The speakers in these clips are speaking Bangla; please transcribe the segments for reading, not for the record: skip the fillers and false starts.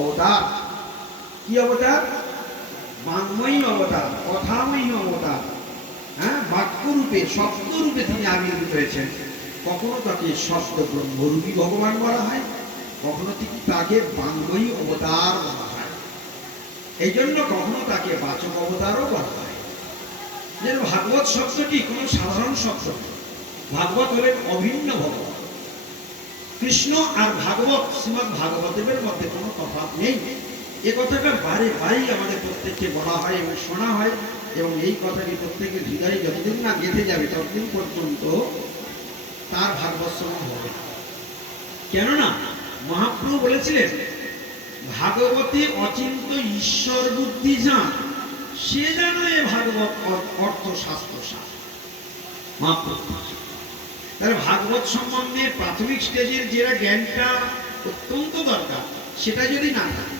অবতার। কি অবতার? বাংময়ী অবতার, কথাময়ী অবতার। হ্যাঁ, বাক্যরূপে শব্দরূপে তিনি আবির্ভূত হয়েছেন। কখনো তাকে শব্দ ব্রহ্মরূপী ভগবান বলা হয়, কখনো তাকে বাংময়ী অবতার বলা হয়। এই জন্য কখনো তাকে বাচক অবতারও বলা হয়। যেন ভাগবত শব্দটি কোনো সাধারণ শব্দ। ভাগবত হলেন অভিন্ন ভগবান। কৃষ্ণ আর ভাগবত, শ্রীমদ্ ভাগবতের মধ্যে কোনো তফাৎ নেই। এ কথাটা বারে বারেই আমাদের প্রত্যেককে বলা হয় এবং শোনা হয়, এবং এই কথাটি প্রত্যেকের হৃদয়ে যতদিন না গেঁথে যাবে ততদিন পর্যন্ত তার ভাগবত শ্রবণ হবে। কেননা মহাপ্রভু বলেছিলেন, ভাগবতে অচিন্ত ঈশ্বর বুদ্ধি যান, সে যেন এ ভাগবত অর্থশাস্ত্র সার। মহাপ্রভু তার ভাগবত সম্বন্ধে প্রাথমিক স্টেজের যেটা জ্ঞানটা অত্যন্ত দরকার, সেটা যদি না থাকে,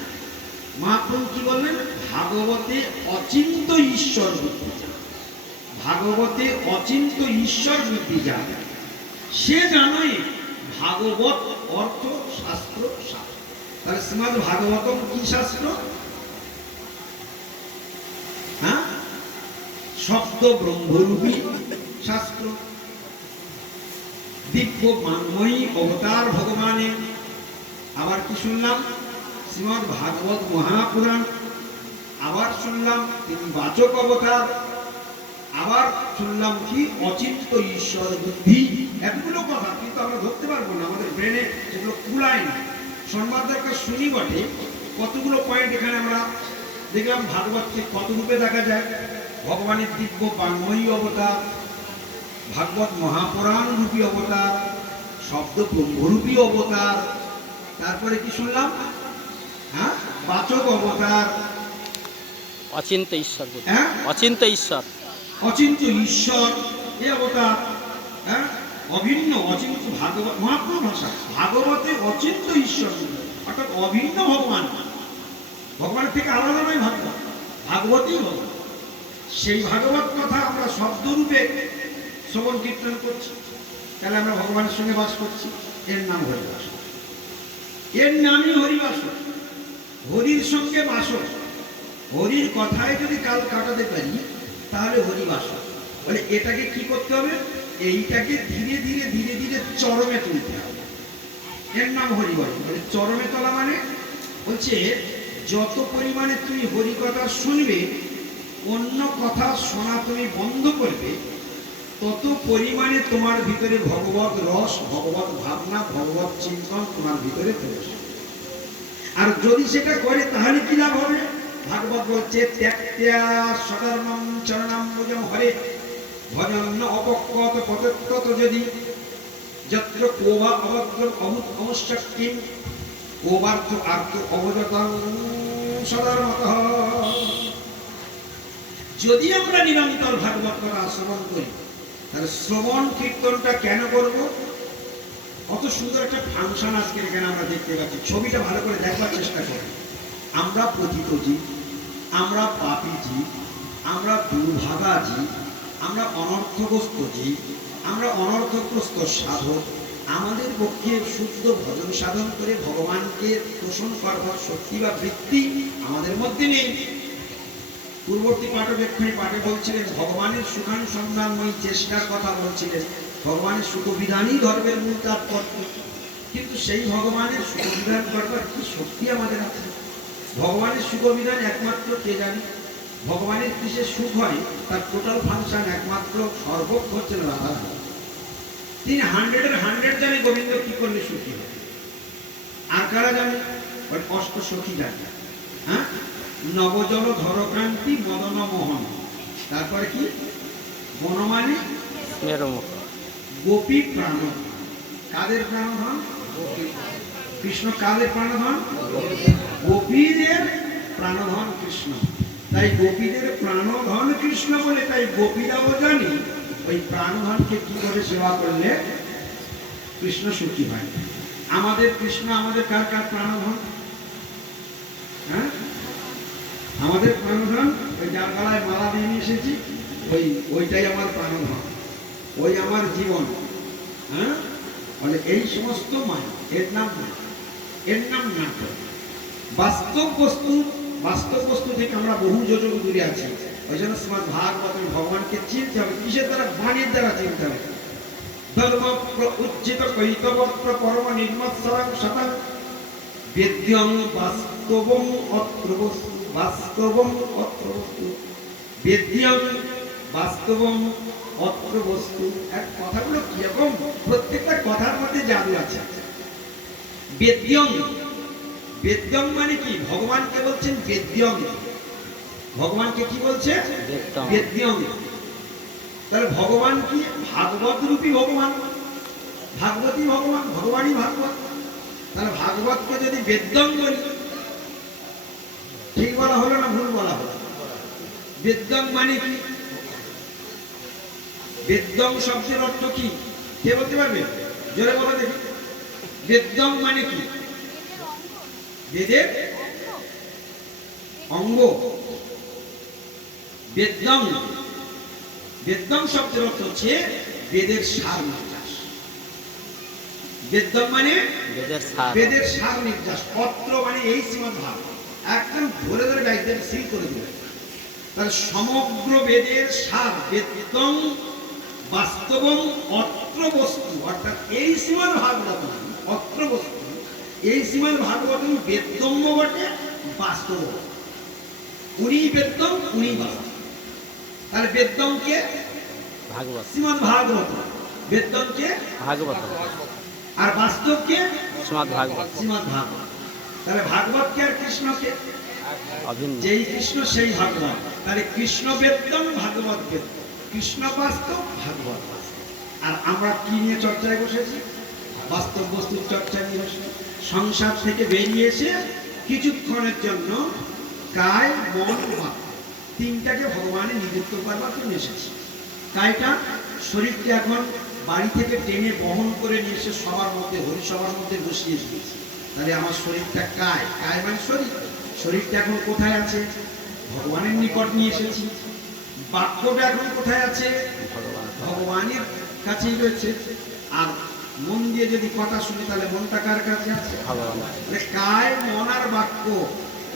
মহাপ্রভু কি বললেন? ভাগবতে অচিন্ত ঈশ্বর বুদ্ধি যান, ভাগবতে অচিন্ত ঈশ্বর বুদ্ধি যান, সে জানে ভাগবত অর্থ শাস্ত্র শাস্ত্র। তাহলে শ্রীমদ্ ভাগবতম কি শাস্ত্র? হ্যাঁ, শব্দ ব্রহ্মরূপী শাস্ত্র। দিব্য বাংময়ী অবতার ভগবানের। আবার কি শুনলাম? শ্রীমদ্ ভাগবত মহাপুরাণ। আবার শুনলাম তিনি বাচক অবতার। আবার শুনলাম কি? অচিন্ত ঈশ্বর বুদ্ধি। এতগুলো কথা কিন্তু আমরা ধরতে পারবো না, আমাদের ব্রেনে যেগুলো কুলায় না। সংবাদ দরকার শুনি বটে, কতগুলো পয়েন্ট এখানে আমরা দেখলাম। ভাগবতকে কত রূপে দেখা যায়? ভগবানের দিব্য বাংময়ী অবতার, ভাগবত মহাপুরাণ রূপী অবতার, শব্দ ব্রহ্মরূপী অবতার। তারপরে কি শুনলাম? হ্যাঁ, বাচক অবতার, অচিন্ত ঈশ্বর। হ্যাঁ, অচিন্ত ঈশ্বর, অচিন্ত ঈশ্বর এ অবতার। হ্যাঁ, অভিন্ন অচিন্ত ভাগবত মহাপ্রভু ভাষা। ভাগবতে অচিন্ত ঈশ্বর অর্থাৎ অভিন্ন ভগবান, ভগবানের থেকে আলাদা নয় ভাগবত, ভাগবতই ভগবান। সেই ভাগবত কথা আমরা শব্দরূপে শ্রবণ কীর্তন করছি, তাহলে আমরা ভগবানের সঙ্গে বাস করছি। এর নাম হরিবাস, এর নামই হরিবাস। হরির সঙ্গে বাস, হরির কথায় যদি কাল কাটাতে পারি তাহলে হরিবাস। বলে এটাকে কি করতে হবে? এইটাকে ধীরে ধীরে ধীরে ধীরে চরমে তুলতে হবে। এর নাম হরিবাস। মানে চরমে তোলা মানে বলছে যত পরিমাণে তুমি হরি কথা শুনবে, অন্য কথা শোনা তুমি বন্ধ করবে, তত পরিমাণে তোমার ভিতরে ভগবত রস, ভগবত ভাবনা, ভগবত চিন্তন তোমার ভিতরে প্রবেশ। আর যদি সেটা করে তাহলে কি লাভ হবে? ভাগবত বলছে ত্যাক্ত্যা সধর্মং চরণাম্বুজং হরে ভজন অপক্কত পদত্তত যদি যত্র কোবা অবদ্র অমুত অমুশক্তিম কোবার্থ আর্থ অবযতং সধর্মতঃ। যদি আমরা নিরন্তর ভাগবত কথা শ্রবণ করি, তাহলে শ্রবণ কীর্তনটা কেন করব? কত সুন্দর একটা ফাংশন আজকে এখানে আমরা দেখতে পাচ্ছি। ছবিটা ভালো করে দেখবার চেষ্টা করি। আমরা পতিত জীব, আমরা পাপী জীব, আমরা দুর্ভাগা জীব, আমরা অনর্থগ্রস্ত জীব, আমরা অনর্থগ্রস্ত সাধক। আমাদের পক্ষে শুদ্ধ ভজন সাধন করে ভগবানকে পোষণ করবার শক্তি বা বৃত্তি আমাদের মধ্যে নেই। পূর্ববর্তী পাঠক এক্ষুনি পাঠে বলছিলেন ভগবানের সুখানুসন্ধানময়ী চেষ্টার কথা বলছিলেন। ভগবানের সুখবিধানই ধর্মের মূল তাৎপর্য। কিন্তু সেই ভগবানের সুখবিধান করবার কি শক্তি আমাদের আছে? ভগবানের সুখবিধান একমাত্র কে জানে? ভগবানের কিসে সুখ হয় তার টোটাল ফাংশন একমাত্র সর্বক্ষ হচ্ছেন রাধা। তিনি 100-এর 100 জানে গোবিন্দ কি করলে সুখী হয়। আর কারা জানে? অষ্ট সখী জানে। হ্যাঁ, নবজল ধরক্রান্তি মদন মোহন। তারপরে কি? বনমালী মেরুমুখ, গোপী প্রাণ। কাদের প্রাণধন? কৃষ্ণ। কাদের প্রাণধন? গোপীদের প্রাণধন কৃষ্ণ। তাই গোপীদের প্রাণধন কৃষ্ণ বলে তাই গোপীরাও জানি ওই প্রাণধনকে কি করে সেবা করলে কৃষ্ণ সুখী হয়। আমাদের কৃষ্ণ আমাদের কার কার প্রাণধন? হ্যাঁ, আমাদের প্রাণধন ওই যার গলায় মালা দিয়ে নিয়ে এসেছি, ওইটাই আমার প্রাণধন, ওই আমার জীবন। হ্যাঁ, বলে এই সমস্ত মায়া, এর নাম মায়া, এর নাম নাটক। বাস্তব বস্তু থেকে আমরা বহু যোজন দূরে আছি। ওই জন্য শ্রীমদ্ ভাগবত ভগবানকে চিনতে হবে। কিসের দ্বারা? বাণীর দ্বারা চিনতে হবে। ধর্ম উজ্জিত কৈতবত্র পরম নির্মৎসরং শতং বেদ্যং বাস্তবং অত্র বস্তু। বাস্তবং অত্র বস্তু, বেদ্যং বাস্তবং অত্র বস্তু। এক কথাগুলো কিরকম, প্রত্যেকটা কথার মধ্যে জাদু আছে। বেদ্যং, বেদ্যং মানে কি? ভগবানকে বলছেন বেদ্যং। ভগবানকে কি বলছে? বেদ্যং। বেদ্যং। তাহলে ভগবান কি? ভাগবত রূপী ভগবান, ভাগবতী ভগবান, ভগবানই ভাগবত। তাহলে ভাগবতকে যদি বেদ্যং বলি, ঠিক বলা হলো না ভুল বলা হলো? বেদ্যং মানে কি? বেদ্যং শব্দের অর্থ কি? কে বলতে পারবে? জোরে বলো দেখি। বেদ্যং মানে কি? বেদের অঙ্গ। বেদ্যং, বেদ্যং শব্দের অর্থ হচ্ছে বেদের সার নির্যাস। বেদ্যং মানে বেদের সার। বেদের সার নির্যাস। অত্র মানে এই শ্রীমদ্ ভাগবত। একদম ধরে ধরে গাইতে সিল করে দিলেন। তাহলে সমগ্র বেদের সার বেদ্যং বাস্তবং অত্র বস্তু, অর্থাৎ এই শ্রীমদ্ ভাগবত অত্র বস্তু। এই শ্রীমদ্ ভাগবত বেদ্যং বটে, বাস্তব। উনি বেদ্যং, উনি বাস্তব। তাহলে বেদ্যংকে ভাগবত। শ্রীমদ্ ভাগবত, বেদ্যংকে ভাগবত আর বাস্তবকে শ্রীমদ্ ভাগবত। শ্রীমদ্ ভাগবত। তাহলে ভাগবতকে আর কৃষ্ণকে? অভিন্ন। যেই কৃষ্ণ সেই ভাগবত। তাহলে কৃষ্ণ বেদ্যং, ভাগবত বেদ্যং। কৃষ্ণ বাস্তব, ভাগবত বাস্তব। আর আমরা কি নিয়ে চর্চায় বসেছি? বাস্তব বস্তুর চর্চা নিয়ে বসে। সংসার থেকে বেরিয়ে এসে কিছুক্ষণের জন্য কায়, মন, বাক তিনটাকে ভগবানে নিযুক্ত করবার জন্য এসেছি। কায়টা শরীরকে এখন বাড়ি থেকে টেনে বহন করে নিয়ে এসে সবার মধ্যে, হরিসভার মধ্যে বসিয়ে দিয়েছি। তাহলে আমার শরীরটা কায়, কায় মানে শরীর। শরীরটা এখন কোথায় আছে? ভগবানের নিকট নিয়ে এসেছি। বাক্যটা এখন কোথায় আছে? ভগবান। ভগবানের কাছেই রয়েছে। আর মন দিয়ে যদি কথা শুনি তাহলে মনটা কার কাছে আছে? ভগবান। তাহলে কায়, মন আর বাক্য,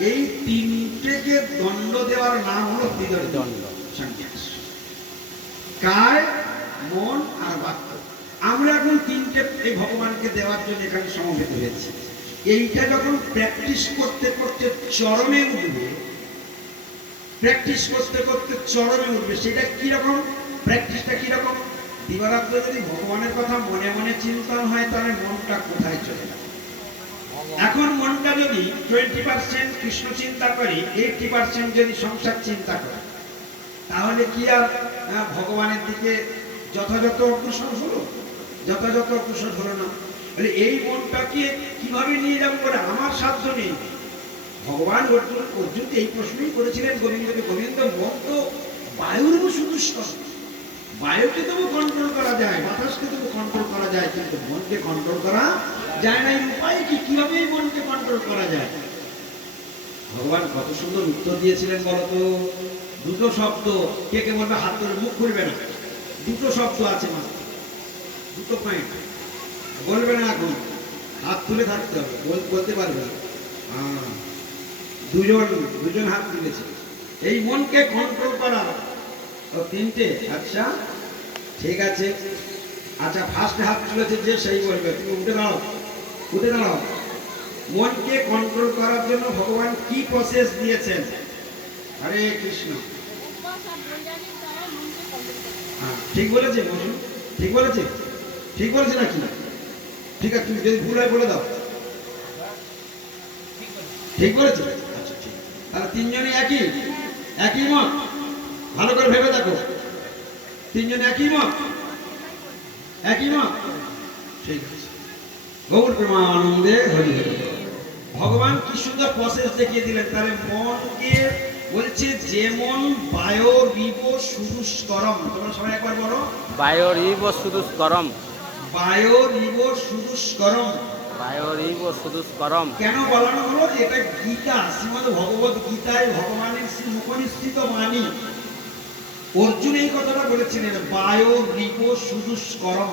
এই তিনটেকে দণ্ড দেওয়ার নাম হলো দ্বিদণ্ড দণ্ড। সন্ন্যাস। কায়, মন আর বাক্য, আমরা এখন তিনটে এই ভগবানকে দেওয়ার জন্য এখানে সমবেত হয়েছি। এইটা যখন প্র্যাকটিস করতে করতে চরমে উঠবে, প্র্যাকটিস করতে করতে চরমে উঠবে, সেটা কিরকম? প্র্যাকটিসটা কিরকম? দিবারাত্র যদি ভগবানের কথা মনে মনে চিন্তন হয় তাহলে মনটা কোথায় চলে যাবে? এখন মনটা যদি 20% কৃষ্ণ চিন্তা করি, 80% যদি সংসার চিন্তা করে, তাহলে কি আর ভগবানের দিকে যথাযথ অগ্রসর হলো? যথাযথ অগ্রসর হলো না। তাহলে এই মনটাকে কিভাবে নিয়ে যাবো বলে আমার সাধ্য নেই। ভগবান অর্জুনকে এই প্রশ্নই করেছিলেন গোবিন্দকে, গোবিন্দ মন তো বায়ুর সুদুষ্কর, বায়ুকে তবু কন্ট্রোল করা যায়, বাতাসকে তবু কন্ট্রোল করা যায়, কিন্তু মনকে কন্ট্রোল করা যায় না। এই উপায় কি? কিভাবে এই মনকে কন্ট্রোল করা যায়? ভগবান কত সুন্দর উত্তর দিয়েছিলেন বলতো। দুটো শব্দ, কে কে বলবে হাত ধরে, মুখ খুলবে না। দুটো শব্দ আছে মাত্র, দুটো পয়েন্ট। বলবে না এখন, হাত তুলে থাকতে হবে, বলতে পারবে না। দুজন হাত তুলেছে। এই মনকে কন্ট্রোল করা তিনটে। আচ্ছা ঠিক আছে, আচ্ছা ফার্স্ট হাত তুলেছে যে সেই বলবে, তুমি উঠে দাঁড়াও, উঠে দাঁড়াও। মনকে কন্ট্রোল করার জন্য ভগবান কি প্রসেস দিয়েছেন? হরে কৃষ্ণ। ঠিক বলেছে বসুন, ঠিক বলেছে, ঠিক বলেছে নাকি? ঠিক আছে, তুমি যদি ভুল হয় বলে দাও। ঠিক বলেছে? আচ্ছা ঠিক। তাহলে তিনজনই একই মত? ভালো করে ভেবে দেখো, তিনজন একই মত? একই মত? ঠিক আছে। গৌর প্রেমানন্দে হরি হরি। ভগবান কি সুন্দর প্রসেস দেখিয়ে দিলেন। তাহলে মনকে বলছে যে মন বায়োরিব সুদুষ্করম। তোমরা সবাই একবার বলো, বায়োরিব সুদুষ্করম। বায়োরিব সুদুষ্করম। বায়োরিব সুদুষ্করম। কেন বলানো হলো? এটা গীতা, শ্রীমদ্ ভগবত গীতায় ভগবানের শ্রী মুখনিসৃত বাণী। অর্জুন এই কথাটা বলেছিলেন, বায়োরিব সুদুষ্করম।